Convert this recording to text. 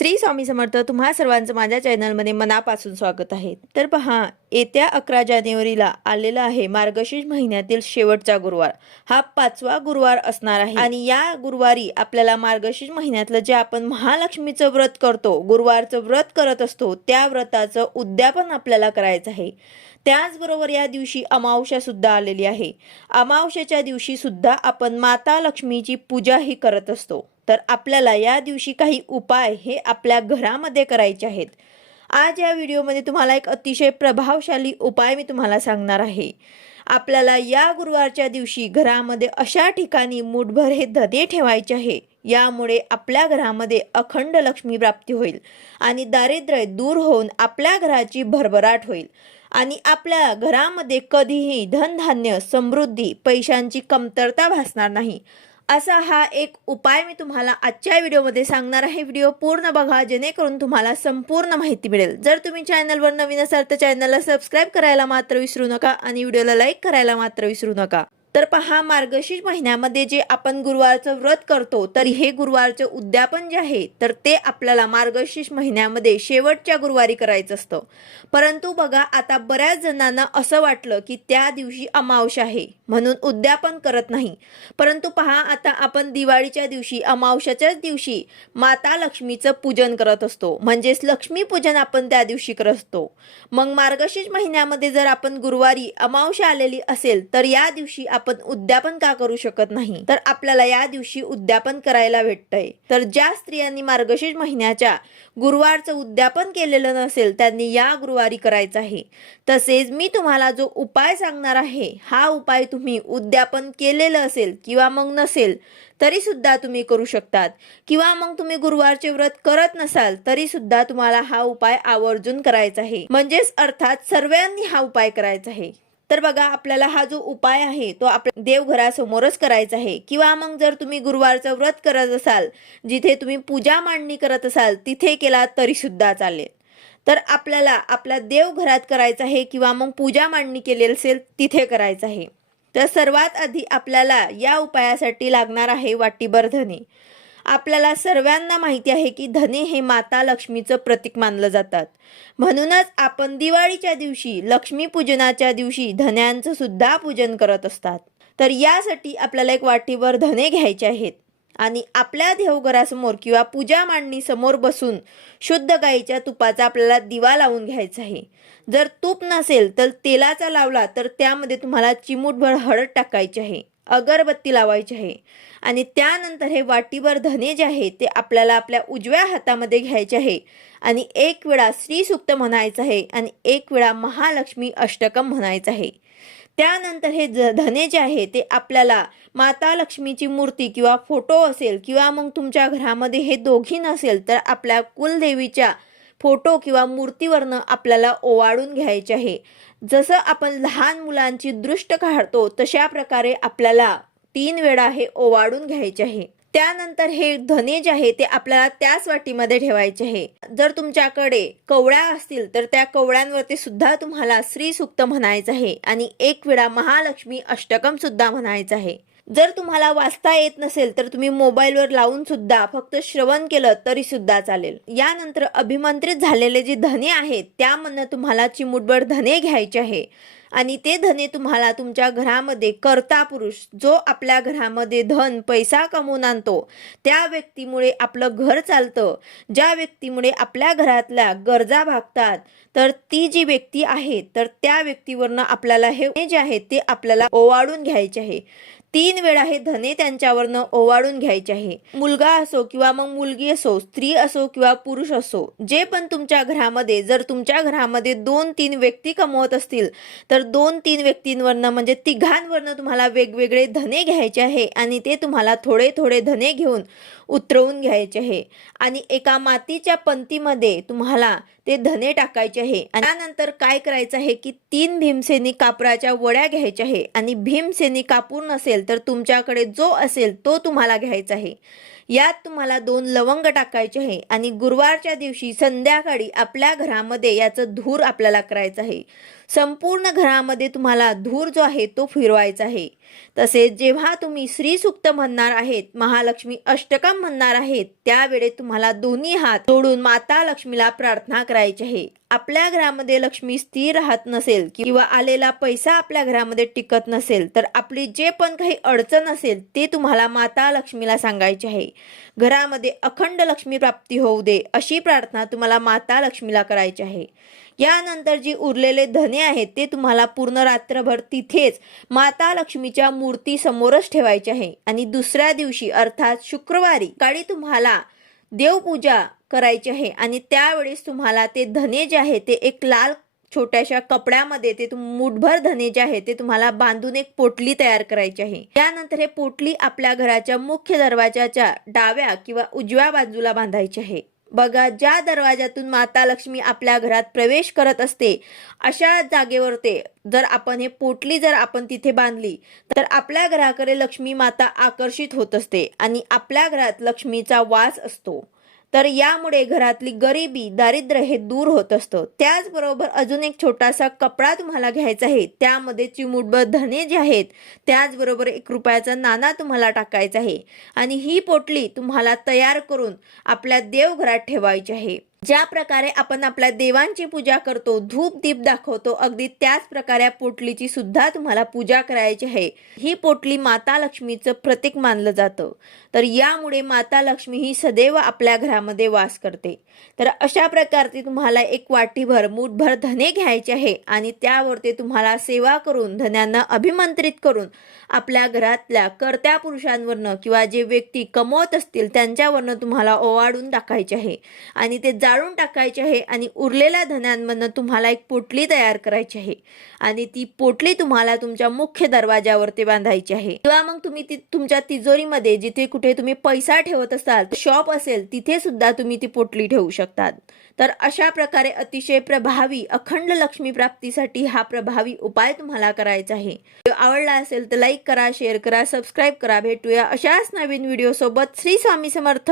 श्री स्वामी समर्थ तुम्हा सर्वांचं माझ्या चॅनलमध्ये मनापासून स्वागत आहे. तर पहा येत्या अकरा जानेवारीला आलेला आहे मार्गशीर्ष महिन्यातील शेवटचा गुरुवार. हा पाचवा गुरुवार असणार आहे. आणि या गुरुवारी आपल्याला मार्गशीर्ष महिन्यातलं जे आपण महालक्ष्मीचं व्रत करतो गुरुवारचं व्रत करत असतो त्या व्रताचं उद्यापन आपल्याला करायचं आहे. त्याचबरोबर या दिवशी अमावस्या सुद्धा आलेली आहे. अमावस्याच्या दिवशी सुद्धा आपण माता लक्ष्मीची पूजाही करत असतो. तर आपल्याला या दिवशी काही उपाय हे आपल्या घरामध्ये करायचे आहेत. आज या व्हिडिओमध्ये तुम्हाला एक अतिशय प्रभावशाली उपाय मी तुम्हाला सांगणार आहे. आपल्याला या गुरुवारच्या दिवशी घरामध्ये अशा ठिकाणी मुठभर हे धने ठेवायचे आहे. यामुळे आपल्या घरामध्ये अखंड लक्ष्मी प्राप्ती होईल आणि दारिद्र्य दूर होऊन आपल्या घराची भरभराट होईल. आणि आपल्या घरामध्ये कधीही धनधान्य समृद्धी पैशांची कमतरता भासणार नाही. असा हा एक उपाय मी तुम्हाला आजच्या व्हिडिओमध्ये सांगणार आहे. व्हिडिओ पूर्ण बघा जेणेकरून तुम्हाला संपूर्ण माहिती मिळेल. जर तुम्ही चॅनलवर नवीन असाल तर चॅनलला सबस्क्राईब करायला मात्र विसरू नका आणि व्हिडिओला लाईक करायला मात्र विसरू नका. तर पहा मार्गशीर्ष महिन्यामध्ये जे आपण गुरुवारचं व्रत करतो तर हे गुरुवारचं उद्यापन जे आहे तर ते आपल्याला मार्गशीर्ष महिन्यामध्ये शेवटच्या गुरुवारी करायचं असतं. परंतु बघा आता बऱ्याच जणांना असं वाटलं की त्या दिवशी अमावश आहे. म्हणून उद्यापन करत नाही. परंतु पहा आता आपण दिवाळीच्या दिवशी अमावशाच्याच दिवशी माता लक्ष्मीचं पूजन करत असतो. म्हणजेच लक्ष्मी पूजन आपण त्या दिवशी करत असतो. मग मार्गशीर्ष महिन्यामध्ये जर आपण गुरुवारी अमावश्या आलेली असेल तर या दिवशी आपण उद्यापन का करू शकत नाही? तर आपल्याला या दिवशी उद्यापन करायला भेटतंय. तर ज्या स्त्रियांनी मार्गशीर्ष महिन्याच्या गुरुवारचं उद्यापन केलेलं नसेल त्यांनी या गुरुवारी करायचं आहे. तसेच मी तुम्हाला जो उपाय सांगणार आहे हा उपाय तुम्ही तुम्ही उद्यापन केलेलं असेल किंवा मग नसेल तरी सुद्धा तुम्ही करू शकतात. किंवा मग तुम्ही गुरुवारचे व्रत करत नसाल तरी सुद्धा तुम्हाला हा उपाय आवर्जून करायचा आहे. म्हणजेच अर्थात सर्वांनी हा उपाय करायचा आहे. तर बघा आपल्याला हा जो उपाय आहे तो आपल्या देवघरासमोरच करायचा आहे. किंवा मग जर तुम्ही गुरुवारचं व्रत करत असाल जिथे तुम्ही पूजा मांडणी करत असाल तिथे केला तरी सुद्धा चालेल. तर आपल्याला आपल्या देवघरात करायचं आहे किंवा मग पूजा मांडणी केलेली असेल तिथे करायचं आहे. तर सर्वात आधी आपल्याला या उपायासाठी लागणार आहे वाटीभर धने. आपल्याला सर्वांना माहिती आहे की धने हे माता लक्ष्मीचं प्रतीक मानलं जातात. म्हणूनच आपण दिवाळीच्या दिवशी लक्ष्मीपूजनाच्या दिवशी धन्यांचं सुद्धा पूजन करत असतात. तर यासाठी आपल्याला एक वाटीभर धने घ्यायचे आहेत. आणि आपल्या देवघरासमोर किंवा पूजा मांडणी समोर बसून शुद्ध गाईच्या तुपाचा आपल्याला दिवा लावून घ्यायचा आहे. जर तूप नसेल तर तेलाचा लावला तर त्यामध्ये तुम्हाला चिमूटभर हळद टाकायची आहे अगरबत्ती लावायची आहे. आणि त्यानंतर हे वाटीभर धने जे आहे ते आपल्याला आपल्या उजव्या हातामध्ये घ्यायचे आहे. आणि एक वेळा श्रीसुक्त म्हणायचं आहे आणि एक वेळा महालक्ष्मी अष्टकम म्हणायचं आहे. त्यानंतर हे ज धने जे आहे ते आपल्याला माता लक्ष्मीची मूर्ती किंवा फोटो असेल किंवा मग तुमच्या घरामध्ये हे दोघी नसेल तर आपल्या कुलदेवीच्या फोटो किंवा मूर्तीवरनं आपल्याला ओवाळून घ्यायचे आहे. जसं आपण लहान मुलांची दृष्ट काढतो तशा प्रकारे आपल्याला तीन वेळा हे ओवाळून घ्यायचे आहे. त्यानंतर हे धने जे आहे ते आपल्याला त्याच वाटीमध्ये ठेवायचे आहे. जर तुमच्याकडे कवळ्या असतील तर त्या कवळ्यांवरती सुद्धा तुम्हाला श्री सुक्त म्हणायचं आहे. आणि एक वेळा महालक्ष्मी अष्टकम सुद्धा म्हणायचं आहे. जर तुम्हाला वाचता येत नसेल तर तुम्ही मोबाईलवर लावून सुद्धा फक्त श्रवण केलं तरी सुद्धा चालेल. यानंतर अभिमंत्रित झालेले जे धने आहेत त्यामधनं तुम्हाला चिमुटभर धने घ्यायचे आहे. आणि ते धने तुम्हाला तुमच्या घरामध्ये कर्ता पुरुष जो आपल्या घरामध्ये धन पैसा कमवून आणतो त्या व्यक्तीमुळे आपलं घर चालतं. ज्या व्यक्तीमुळे आपल्या घरातल्या गरजा भागतात तर ती जी व्यक्ती आहे तर त्या व्यक्तीवरनं आपल्याला हे जे आहे ते आपल्याला ओवाळून घ्यायचे आहे. तीन वेळा हे धने त्यांच्यावरनं ओवाळून घ्यायचे आहे. मुलगा असो किंवा मग मुलगी असो स्त्री असो किंवा पुरुष असो जे पण तुमच्या घरामध्ये जर तुमच्या घरामध्ये दोन तीन व्यक्ती कमवत असतील तर दोन तीन व्यक्तींवरनं म्हणजे तिघांवरनं तुम्हाला वेगवेगळे धने घ्यायचे आहे आणि ते तुम्हाला थोडे थोडे धने घेऊन उतरवून घ्यायचे आहे. आणि एका मातीच्या पंतीमध्ये तुम्हाला ते धने टाकायचे आहे. आणि त्यानंतर काय करायचं आहे की तीन भीमसेनी कापराच्या वड्या घ्यायच्या आहे. आणि भीमसेनी कापूर नसेल तर तुमच्याकडे जो असेल तो तुम्हाला घ्यायचा आहे. यात तुम्हाला दोन लवंग टाकायचे आहे आणि गुरुवारच्या दिवशी संध्याकाळी आपल्या घरामध्ये याचं धूर आपल्याला करायचं आहे. संपूर्ण घरामध्ये तुम्हाला धूर जो आहे तो फिरवायचा आहे. तसेच जेव्हा तुम्ही श्री सुक्त म्हणणार आहेत महालक्ष्मी अष्टकम म्हणणार आहेत त्यावेळी तुम्हाला दोन्ही हात जोडून माता लक्ष्मीला प्रार्थना करायची आहे. आपल्या घरामध्ये लक्ष्मी स्थिर राहत नसेल किंवा आलेला पैसा आपल्या घरामध्ये टिकत नसेल तर आपली जे पण काही अडचण असेल ते तुम्हाला माता लक्ष्मीला सांगायचे आहे. घरामध्ये अखंड लक्ष्मी प्राप्ती होऊ दे अशी प्रार्थना तुम्हाला माता लक्ष्मीला करायची आहे. यानंतर जी उरलेले धने आहेत ते तुम्हाला पूर्ण रात्रभर तिथेच माता लक्ष्मीच्या मूर्ती समोरच ठेवायचे आहे. आणि दुसऱ्या दिवशी अर्थात शुक्रवारी काळी तुम्हाला देवपूजा करायचे आहे. आणि त्यावेळेस तुम्हाला ते धने जे आहे ते एक लाल छोट्याशा कपड्यामध्ये ते तुम मुठभर धने जे आहे ते तुम्हाला बांधून एक पोटली तयार करायची आहे. त्यानंतर हे पोटली आपल्या घराच्या मुख्य दरवाजाच्या डाव्या किंवा उजव्या बाजूला बांधायची आहे. बघा ज्या दरवाजातून माता लक्ष्मी आपल्या घरात प्रवेश करत असते अशा जागेवर ते जर आपण हे पोटली जर आपण तिथे बांधली तर आपल्या घराकडे लक्ष्मी माता आकर्षित होत असते आणि आपल्या घरात लक्ष्मीचा वास असतो. तर यामुळे घरातली गरिबी दारिद्र्य हे दूर होत असतं. त्याचबरोबर अजून एक छोटासा कपडा तुम्हाला घ्यायचा आहे. त्यामध्ये चिमुटभर धने जे आहेत त्याचबरोबर एक रुपयाचा नाणा तुम्हाला टाकायचा आहे. आणि ही पोटली तुम्हाला तयार करून आपल्या देवघरात ठेवायची आहे. ज्या प्रकारे आपण आपल्या देवांची पूजा करतो धूप दीप दाखवतो अगदी त्याच प्रकारे या पोटलीची सुद्धा तुम्हाला पूजा करायची आहे. ही पोटली माता लक्ष्मीचं प्रतीक मानलं जातं. तर यामुळे माता लक्ष्मी ही सदैव आपल्या घरामध्ये वास करते. तर अशा प्रकारची तुम्हाला एक वाटीभर मूठभर धने घ्यायचे आहे आणि त्यावरती तुम्हाला सेवा करून धन्यांना अभिमंत्रित करून आपल्या घरातल्या कर्त्या पुरुषांवरनं किंवा जे व्यक्ती कमवत असतील त्यांच्यावरनं तुम्हाला ओवाडून टाकायचे आहे. आणि ते जाळून टाकायचे आहे आणि उरलेल्या धन्यांमधनं तुम्हाला एक पोटली तयार करायची आहे. आणि ती पोटली तुम्हाला तुमच्या मुख्य दरवाजावरती बांधायची आहे. किंवा मग तुम्ही ती तुमच्या तिजोरीमध्ये जिथे कुठे तुम्ही पैसा ठेवत असाल शॉप असेल तिथे सुद्धा तुम्ही ती पोटली ठेवू शकतात. तर अशा प्रकारे अतिशय प्रभावी अखंड लक्ष्मी प्राप्तीसाठी हा प्रभावी उपाय तुम्हाला करायचा आहे. आवडला असेल तर लाईक करा शेअर करा सबस्क्राईब करा. भेटूया अशाच नवीन व्हिडिओ सोबत श्री स्वामी समर्थ.